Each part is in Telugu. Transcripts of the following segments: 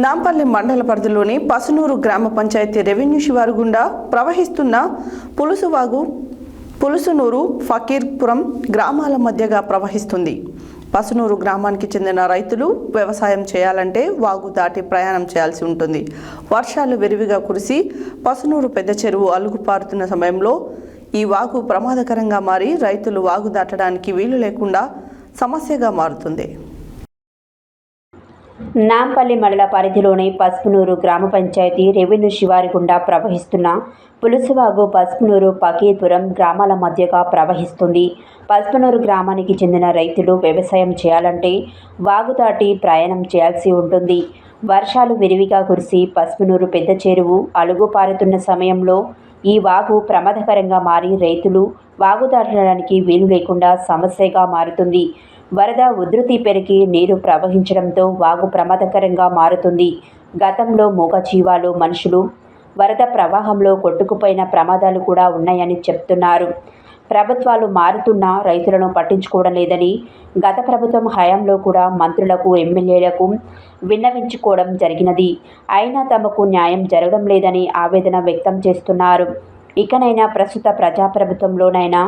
నాంపల్లి మండల పరిధిలోని పసునూరు గ్రామ పంచాయతీ రెవెన్యూ శివారు గుండా ప్రవహిస్తున్న పులుసువాగు పులుసునూరు ఫకీర్పురం గ్రామాల మధ్యగా ప్రవహిస్తుంది. పసునూరు గ్రామానికి చెందిన రైతులు వ్యవసాయం చేయాలంటే వాగు దాటి ప్రయాణం చేయాల్సి ఉంటుంది. వర్షాలు విరివిగా కురిసి పసునూరు పెద్ద చెరువు అలుగుపారుతున్న సమయంలో ఈ వాగు ప్రమాదకరంగా మారి రైతులు వాగు దాటడానికి వీలు లేకుండా సమస్యగా మారుతుంది. నాంపల్లి మండల పరిధిలోని పసుపునూరు గ్రామ పంచాయతీ రెవెన్యూ శివారు గుండా ప్రవహిస్తున్న పులుసువాగు పసుపునూరు ఫకీర్పురం గ్రామాల మధ్యగా ప్రవహిస్తుంది. పసుపునూరు గ్రామానికి చెందిన రైతులు వ్యవసాయం చేయాలంటే వాగు దాటి ప్రయాణం చేయాల్సి ఉంటుంది. వర్షాలు విరివిగా కురిసి పసుపునూరు పెద్ద చెరువు అలుగుపారుతున్న సమయంలో ఈ వాగు ప్రమాదకరంగా మారి రైతులు వాగు దాటడానికి వీలు లేకుండా సమస్యగా మారుతుంది. వరద ఉధృతి పెరిగి నీరు ప్రవహించడంతో వాగు ప్రమాదకరంగా మారుతుంది. గతంలో మూగజీవాలు, మనుషులు వరద ప్రవాహంలో కొట్టుకుపోయిన ప్రమాదాలు కూడా ఉన్నాయని చెప్తున్నారు. ప్రభుత్వాలు మారుతున్నా రైతులను పట్టించుకోవడం లేదని, గత ప్రభుత్వం హయాంలో కూడా మంత్రులకు, ఎమ్మెల్యేలకు విన్నవించుకోవడం జరిగినది. అయినా తమకు న్యాయం జరగడం లేదని ఆవేదన వ్యక్తం చేస్తున్నారు. ఇకనైనా ప్రస్తుత ప్రజాప్రభుత్వంలోనైనా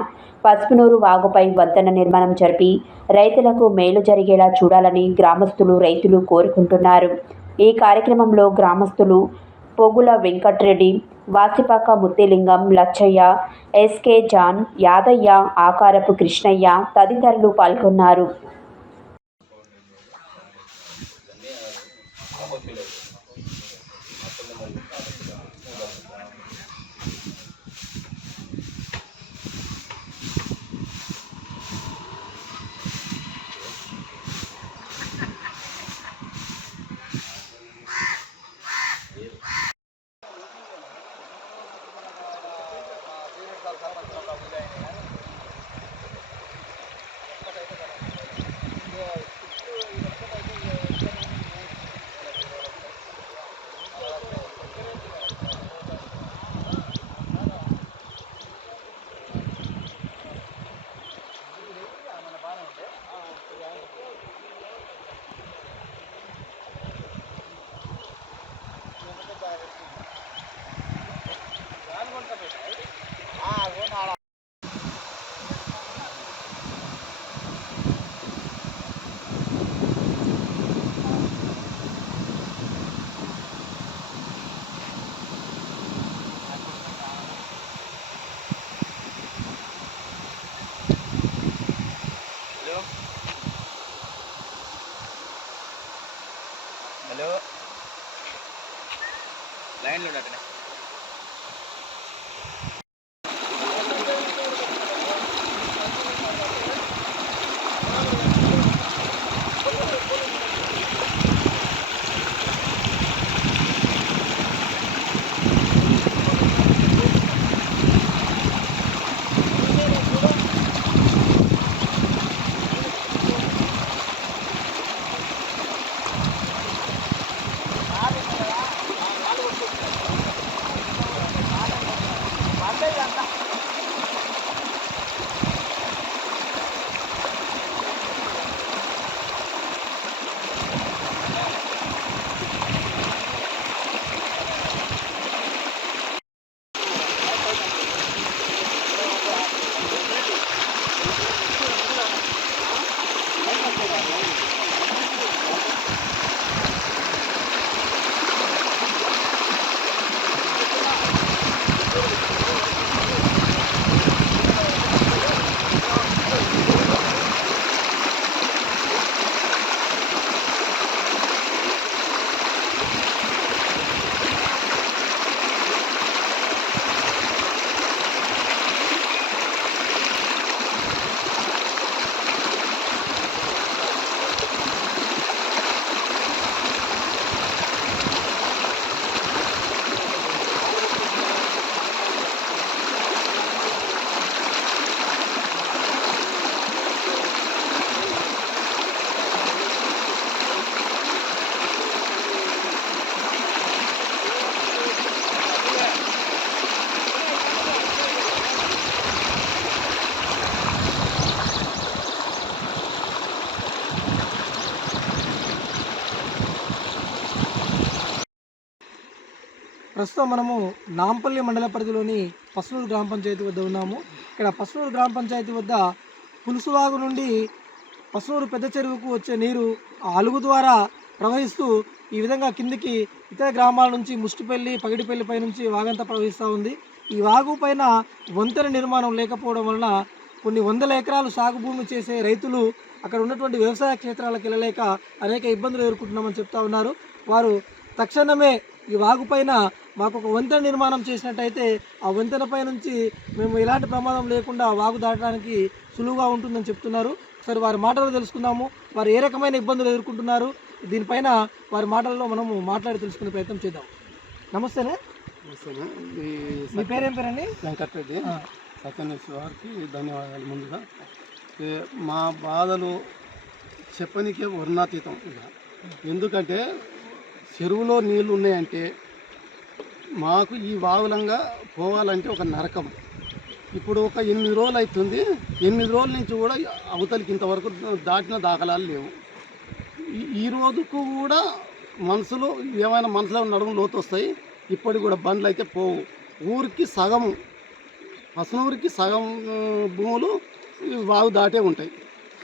పసుపునూరు వాగుపై వంతెన నిర్మాణం జరిపి రైతులకు మేలు జరిగేలా చూడాలని గ్రామస్తులు, రైతులు కోరుకుంటున్నారు. ఈ కార్యక్రమంలో గ్రామస్తులు పొగుల వెంకట్రెడ్డి, వాసిపాక ముత్తిలింగం, లచ్చయ్య, ఎస్కే జాన్, యాదయ్య, ఆకారపు కృష్ణయ్య తదితరులు పాల్గొన్నారు. హలో లైన్లో ఉండటనే ప్రస్తుతం మనము నాంపల్లి మండల పరిధిలోని పసునూరు గ్రామ పంచాయతీ వద్ద ఉన్నాము. ఇక్కడ పసునూరు గ్రామ పంచాయతీ వద్ద పులుసువాగు నుండి పసునూరు పెద్ద చెరువుకు వచ్చే నీరు ఆ అలుగు ద్వారా ప్రవహిస్తూ ఈ విధంగా కిందికి ఇతర గ్రామాల నుంచి ముష్టిపల్లి, పగిడిపల్లి పై నుంచి వాగంతా ప్రవహిస్తూ ఉంది. ఈ వాగు పైన వంతెన నిర్మాణం లేకపోవడం వలన కొన్ని వందల ఎకరాలు సాగు భూమి చేసే రైతులు అక్కడ ఉన్నటువంటి వ్యవసాయ క్షేత్రాలకు వెళ్ళలేక అనేక ఇబ్బందులు ఎదుర్కొంటున్నామని చెప్తా ఉన్నారు. వారు తక్షణమే ఈ వాగు పైన మాకు ఒక వంతెన నిర్మాణం చేసినట్టయితే ఆ వంతెనపై నుంచి మేము ఎలాంటి ప్రమాదం లేకుండా వాగు దాటడానికి సులువుగా ఉంటుందని చెప్తున్నారు. సరే, వారి మాటలు తెలుసుకుందాము. వారు ఏ రకమైన ఇబ్బందులు ఎదుర్కొంటున్నారు, దీనిపైన వారి మాటల్లో మనము మాట్లాడి తెలుసుకునే ప్రయత్నం చేద్దాం. నమస్తేనే. మీ పేరేం పేరండి? వెంకటరెడ్డి. సత్యనేశ్వరికి ధన్యవాదాలు. ముందుగా మా బాధలు చెప్పనికే వర్ణాతీతం. ఎందుకంటే చెరువులో నీళ్ళు ఉన్నాయంటే మాకు ఈ వాగులంగా పోవాలంటే ఒక నరకం. ఇప్పుడు ఒక 8 రోజులు అవుతుంది. 8 రోజుల నుంచి కూడా అవతలికి ఇంతవరకు దాటిన దాఖలాలు లేవు. ఈ రోజుకు కూడా మనసులో ఏమైనా మనసులో నడుము లోతు వస్తాయి. ఇప్పటికి కూడా బండ్లు అయితే పోవు. ఊరికి సగం, పసునూరికి సగం భూములు వాగు దాటే ఉంటాయి.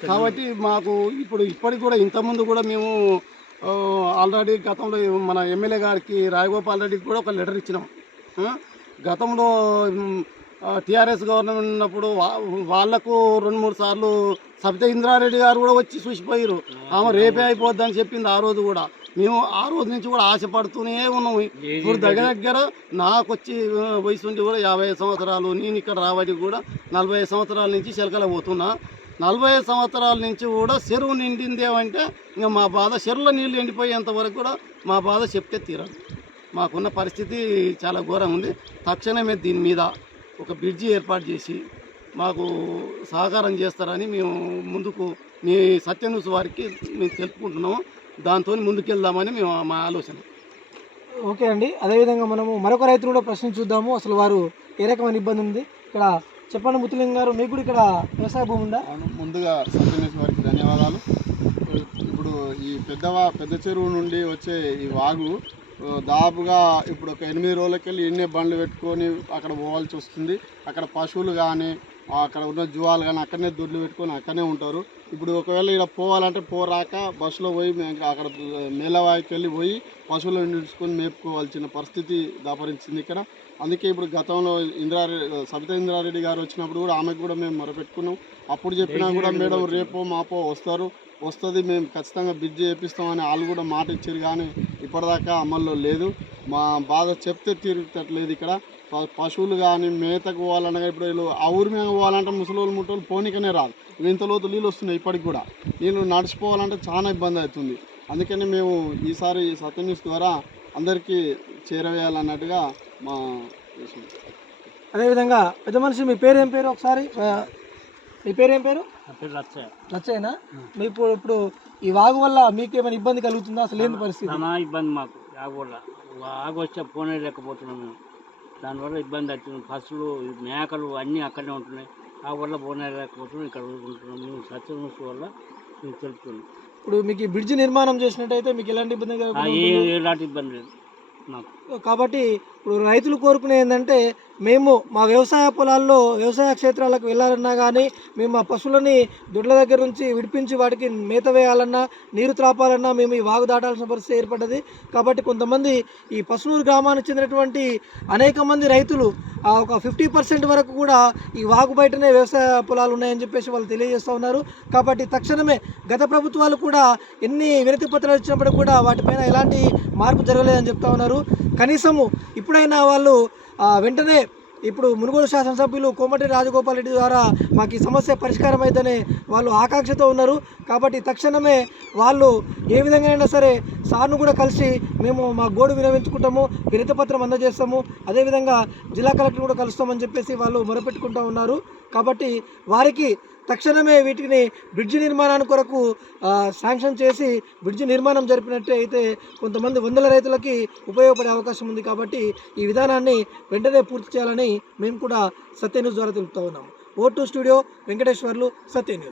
కాబట్టి మాకు ఇప్పటికి కూడా ఇంతకుముందు కూడా మేము ఆల్రెడీ గతంలో మన ఎమ్మెల్యే గారికి రాజగోపాల్ రెడ్డికి కూడా ఒక లెటర్ ఇచ్చినాం. గతంలో టీఆర్ఎస్ గవర్నమెంట్ ఉన్నప్పుడు వాళ్లకు 2-3 సార్లు సబితా ఇంద్రారెడ్డి గారు కూడా వచ్చి చూసిపోయారు. ఆమె రేపే అయిపోద్దని చెప్పింది. ఆ రోజు కూడా మేము ఆ రోజు నుంచి కూడా ఆశపడుతూనే ఉన్నాము. ఇప్పుడు దగ్గర నాకు వచ్చి వయసు నుండి కూడా 50 సంవత్సరాలు. నేను ఇక్కడ రావడానికి కూడా 40 సంవత్సరాల నుంచి చిలకల పోతున్నా. 40 సంవత్సరాల నుంచి కూడా చెరువు నిండిందేమంటే ఇంకా మా బాధ, చెరువులో నీళ్ళు ఎండిపోయేంత వరకు కూడా మా బాధ చెప్తే తీరదు. మాకున్న పరిస్థితి చాలా ఘోరంగా ఉంది. తక్షణమే దీని మీద ఒక బ్రిడ్జి ఏర్పాటు చేసి మాకు సహకారం చేస్తారని మేము ముందుకు మీ సత్యన్యూస్ వారికి మేము తెలుపుకుంటున్నాము. దాంతో ముందుకెళ్దామని మేము మా ఆలోచన. ఓకే అండి. అదేవిధంగా మనము మరొక రైతును కూడా ప్రశ్న చూద్దాము. అసలు వారు ఏ రకమైన ఇబ్బంది ఉంది ఇక్కడ చెప్పండి. ముత్తులింగం గారు, మీకు కూడా ఇక్కడ వ్యవసాయ భూమి ఉందా? ముందుగా సత్యన్యూస్ వారికి ధన్యవాదాలు. ఇప్పుడు ఈ పెద్ద చెరువు నుండి వచ్చే ఈ వాగు దాదాపుగా ఇప్పుడు ఒక 8 రోజులకి వెళ్ళి ఎన్నే బండ్లు పెట్టుకొని అక్కడ పోవాల్సి వస్తుంది. అక్కడ పశువులు కానీ అక్కడ ఉన్న జువాలు కానీ అక్కడనే దొడ్లు పెట్టుకొని అక్కడనే ఉంటారు. ఇప్పుడు ఒకవేళ ఇక్కడ పోవాలంటే పోరాక బస్సులో పోయి అక్కడ మేలవాయికి వెళ్ళి పోయి పశువులను నిలుచుకొని మేపుకోవాల్సిన పరిస్థితి దాపరించింది ఇక్కడ. అందుకే ఇప్పుడు గతంలో సబితా ఇంద్రారెడ్డి గారు వచ్చినప్పుడు కూడా ఆమెకు కూడా మేము మొరపెట్టుకున్నాం. అప్పుడు చెప్పినా కూడా మేడం రేపో మాపో వస్తుంది, మేము ఖచ్చితంగా బ్రిడ్జ్ చేపిస్తామని వాళ్ళు కూడా మాట ఇచ్చారు. కానీ ఇప్పటిదాకా అమల్లో లేదు. మా బాధ చెప్తే తీరుతట్లేదు. ఇక్కడ పశువులు కానీ మేతకు పోవాలన్నా ఇప్పుడు వీళ్ళు ఆ ఊరి మీద పోవాలంటే ముసలోళ్ళు ముట్టోళ్ళు పోనీకనే రాదు. ఇంత లోతు నీళ్ళు వస్తున్నాయి. ఇప్పటికి కూడా నీళ్ళు నడిచిపోవాలంటే చాలా ఇబ్బంది అవుతుంది. అందుకని మేము ఈసారి సత్యన్యూస్ ద్వారా అందరికీ చేరవేయాలన్నట్టుగా మా విషయం. అదేవిధంగా పెద్ద మనిషి, మీ పేరు ఏం పేరు? ఒకసారి మీ పేరేం పేరు? లచ్చయ్యనా? మీ ఇప్పుడు ఈ వాగు వల్ల మీకు ఏమైనా ఇబ్బంది కలుగుతుందా? అసలు ఏంటి పరిస్థితి? ఇబ్బంది మాకు వాగు వల్ల. వాగు వచ్చే పోనే లేకపోతున్నాము. దానివల్ల ఇబ్బంది అవుతుంది. పశువులు, మేకలు అన్నీ అక్కడనే ఉంటున్నాయి. ఆ వల్ల పోనే లేకపోతున్నాం. ఇక్కడ ఉంటున్నాం. మేము సత్యన్యూస్ వల్ల మేము తెలుపుతున్నాం. ఇప్పుడు మీకు ఈ బ్రిడ్జ్ నిర్మాణం చేసినట్టయితే మీకు ఎలాంటి ఇబ్బంది ఎలాంటి ఇబ్బంది లేదు మాకు. కాబట్టి ఇప్పుడు రైతులు కోరుకునేది ఏంటంటే, మేము మా వ్యవసాయ పొలాల్లో వ్యవసాయ క్షేత్రాలకు వెళ్ళాలన్నా కానీ, మేము మా పశువులని దొడ్ల దగ్గర నుంచి విడిపించి వాటికి మేత వేయాలన్నా, నీరు త్రాపాలన్నా మేము ఈ వాగు దాటాల్సిన పరిస్థితి ఏర్పడ్డది. కాబట్టి కొంతమంది ఈ పసునూరు గ్రామానికి చెందినటువంటి అనేక మంది రైతులు ఒక 50% వరకు కూడా ఈ వాగు బయటనే వ్యవసాయ పొలాలు ఉన్నాయని చెప్పేసి వాళ్ళు తెలియజేస్తూ ఉన్నారు. కాబట్టి తక్షణమే గత ప్రభుత్వాలు కూడా ఎన్ని వినతి పత్రాలు ఇచ్చినప్పుడు కూడా వాటిపైన ఎలాంటి మార్పు జరగలేదని చెప్తా ఉన్నారు. కనీసము ఇప్పుడైనా వాళ్ళు వెంటనే ఇప్పుడు మునుగోడు శాసనసభ్యులు కోమటిరెడ్డి రాజగోపాల్ రెడ్డి ద్వారా మాకు ఈ సమస్య పరిష్కారం అయితేనే వాళ్ళు ఆకాంక్షతో ఉన్నారు. కాబట్టి తక్షణమే వాళ్ళు ఏ విధంగా సరే సార్ను కూడా కలిసి మేము మా గోడు వినవించుకుంటాము, వినతిపత్రం అందజేస్తాము, అదేవిధంగా జిల్లా కలెక్టర్ కూడా కలుస్తామని చెప్పేసి వాళ్ళు మొరపెట్టుకుంటూ ఉన్నారు. కాబట్టి వారికి తక్షణమే వీటిని బ్రిడ్జి నిర్మాణానికి కొరకు శాంక్షన్ చేసి బ్రిడ్జి నిర్మాణం జరిపినట్టే అయితే కొంతమంది వందల రైతులకి ఉపయోగపడే అవకాశం ఉంది. కాబట్టి ఈ విధానాన్ని వెంటనే పూర్తి చేయాలని మేము కూడా సత్య న్యూస్ ద్వారా తెలుపుతూ ఉన్నాము. ఓ2 స్టూడియో, వెంకటేశ్వర్లు, సత్య న్యూస్.